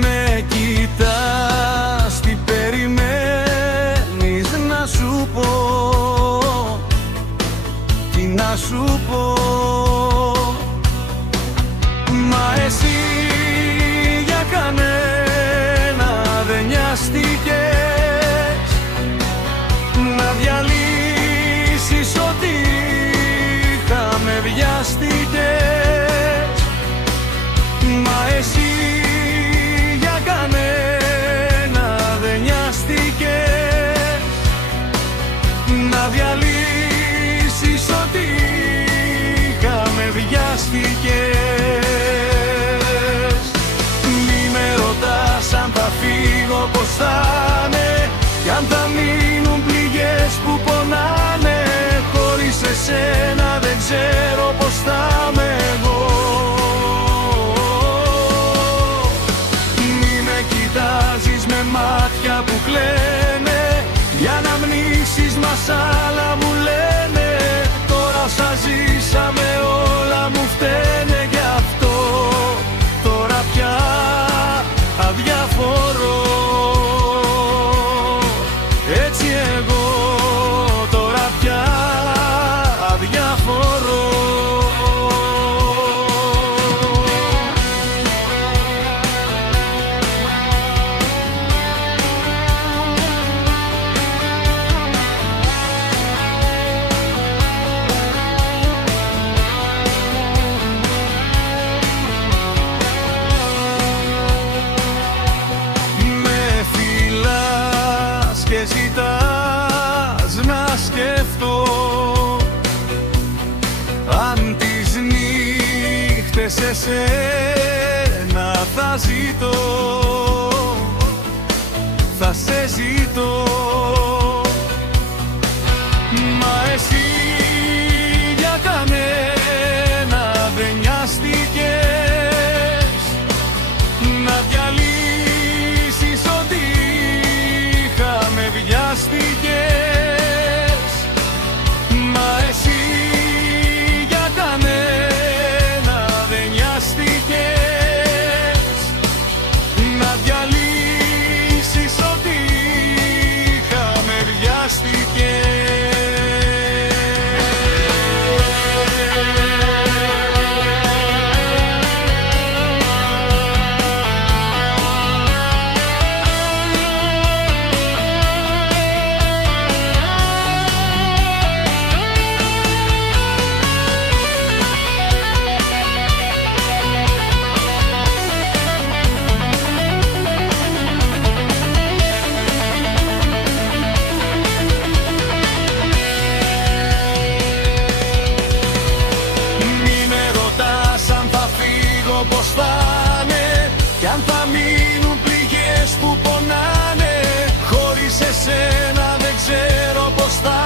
Με κοιτάς, τι περιμένεις να σου πω, τι να σου πω. Μα εσύ για κανένα δεν νοιάστηκες να διαλύσεις ό,τι είχαμε, βιάστηκες. Μα εσύ για κανένα δεν νοιάστηκες να διαλύσεις ό,τι είχαμε, βιάστηκες. Μη με ρωτάς αν θα φύγω, πως θα είναι, κι αν θα μείνουν πληγές που πονάνε. Χωρίς εσένα δεν ξέρω πως θα είμαι εγώ. Μη με κοιτάζεις με μάτια που κλαίνε, οι αναμνήσεις μας άλλα μου λένε. Τώρα σας ζήσαμε, όλα μου φταίνε γι' αυτό. Τώρα πια αδιαφορώ, έτσι εγώ τώρα πια αδιαφορώ. Ζητάς να σκεφτώ αν τις νύχτες εσένα θα ζητώ, θα σε ζητώ. Μα εσύ για κανένα δεν νοιάστηκες να διαλύσεις ό,τι με βιάστηκες. Μα εσύ για κανένα δεν νοιάστηκες να διαλύσεις ό,τι είχαμε, βιάστηκες. Πως θα είναι, κι αν θα μείνουν πληγές που πονάνε. Χωρίς εσένα δεν ξέρω πως θα